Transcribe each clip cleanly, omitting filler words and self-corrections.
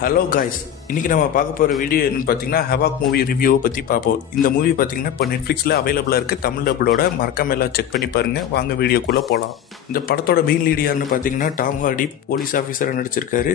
Hello guys, இன்றைக்கி நம்ம பார்க்க போகிற வீடியோ என்னென்னு பார்த்தீங்கன்னா ஹவாக் மூவி ரிவ்யூவை பற்றி பார்ப்போம். இந்த மூவி பார்த்தீங்கன்னா இப்போ நெட்ஃப்ளிக்ஸில் அவைலபிளாக இருக்குது. தமிழ் டபுளோட மறக்காம எல்லாம் செக் பண்ணி பாருங்கள். வாங்க வீடியோக்குள்ளே போகலாம். இந்த படத்தோட மெயின் லீட் யாருன்னு பார்த்தீங்கன்னா டாம் ஹார்டி போலீஸ் ஆஃபீஸராக நடிச்சிருக்காரு.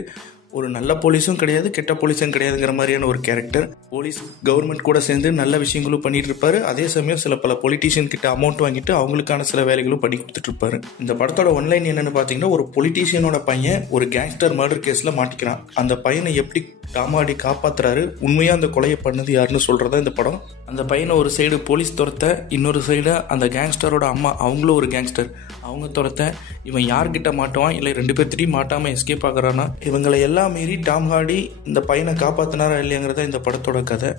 ஒரு நல்ல போலீஸும் கிடையாது, கெட்ட போலீஸும் கிடையாதுங்கிற மாதிரியான ஒரு கேரக்டர். போலீஸ் கவர்மெண்ட் கூட சேர்ந்து நல்ல விஷயங்களும் பண்ணிட்டு இருப்பாரு. அதே சமயம் சில பல பொலிட்டீஷியன் கிட்ட அமௌண்ட் வாங்கிட்டு அவங்களுக்கான சில வேலைகளும் பண்ணி கொடுத்துட்டு இருப்பாரு. இந்த படத்தோட ஒன்லைன் என்னன்னு பார்த்தீங்கன்னா, ஒரு பொலிட்டீஷியனோட பையன் ஒரு கேங்ஸ்டர் மர்டர் கேஸ்ல மாட்டிக்கிறான். அந்த பையனை எப்படி டாம் ஹார்டி காப்பாத்துறாரு, உண்மையா அந்த கொலையை பண்ணது யாருன்னு சொல்றதா இந்த படம். அந்த பையனை ஒரு சைடு போலீஸ் துரத்த, இன்னொரு சைடு அந்த கேங்ஸ்டரோட அம்மா, அவங்களும் ஒரு கேங்ஸ்டர், அவங்க துரத்த, இவன் யார்கிட்ட மாட்டுவான் இல்லை ரெண்டு பேர்த்திட்டையும் மாட்டாம எஸ்கேப் ஆகுறானா, இவங்களை எல்லாம் மீறி டாம் ஹார்டி இந்த பையனை காப்பாத்தினாரா இல்லையாங்கிறத இந்த படத்தோட கதை.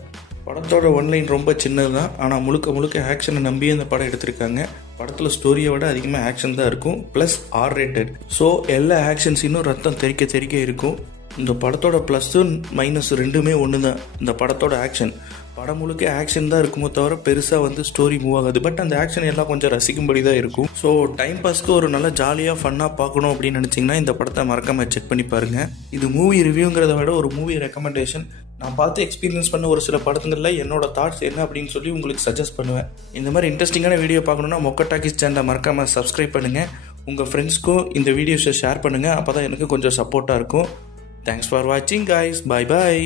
படத்தோட ஒன்லைன் ரொம்ப சின்னது தான், ஆனால் முழுக்க முழுக்க ஆக்ஷனை நம்பி இந்த படம் எடுத்திருக்காங்க. படத்தில் ஸ்டோரியை விட அதிகமாக ஆக்ஷன் தான் இருக்கும், ப்ளஸ் ஆர் ரேட்டட். ஸோ எல்லா ஆக்ஷன் சீனும் ரத்தம் தெறிக்க தெறிக்க இருக்கும். இந்த படத்தோட ப்ளஸ்ஸு மைனஸ் ரெண்டுமே ஒன்று தான். இந்த படத்தோட ஆக்ஷன், படம் முழுக்க ஆக்ஷன் தான் இருக்குமோ தவிர பெருசாக ஸ்டோரி மூவ் ஆகாது. பட் அந்த ஆக்ஷன் எல்லாம் கொஞ்சம் ரசிக்கும்படி தான் இருக்கும். ஸோ டைம் பாஸ்க்கு ஒரு நல்ல ஜாலியாக ஃபன்னாக பார்க்கணும் அப்படின்னு நினச்சிங்கன்னா இந்த படத்தை மறக்காம செக் பண்ணி பாருங்கள். இது மூவி ரிவ்யூங்கிறத விட ஒரு மூவி ரெக்கமெண்டேஷன். நான் பார்த்து எக்ஸ்பீரியன்ஸ் பண்ண ஒரு சில படத்துங்களில் என்னோட தாட்ஸ் என்ன அப்படின்னு சொல்லி உங்களுக்கு சஜஸ்ட் பண்ணுவேன். இந்த மாதிரி இன்ட்ரெஸ்டிங்கான வீடியோ பார்க்கணுன்னா மொக்க டாக்கீஸ் சேனலை மறக்காமல் சப்ஸ்கிரைப் பண்ணுங்கள். உங்கள் ஃப்ரெண்ட்ஸ்க்கும் இந்த வீடியோஸை ஷேர் பண்ணுங்கள். அப்போ தான் எனக்கு கொஞ்சம் சப்போர்ட்டாக இருக்கும். Thanks for watching guys. Bye bye.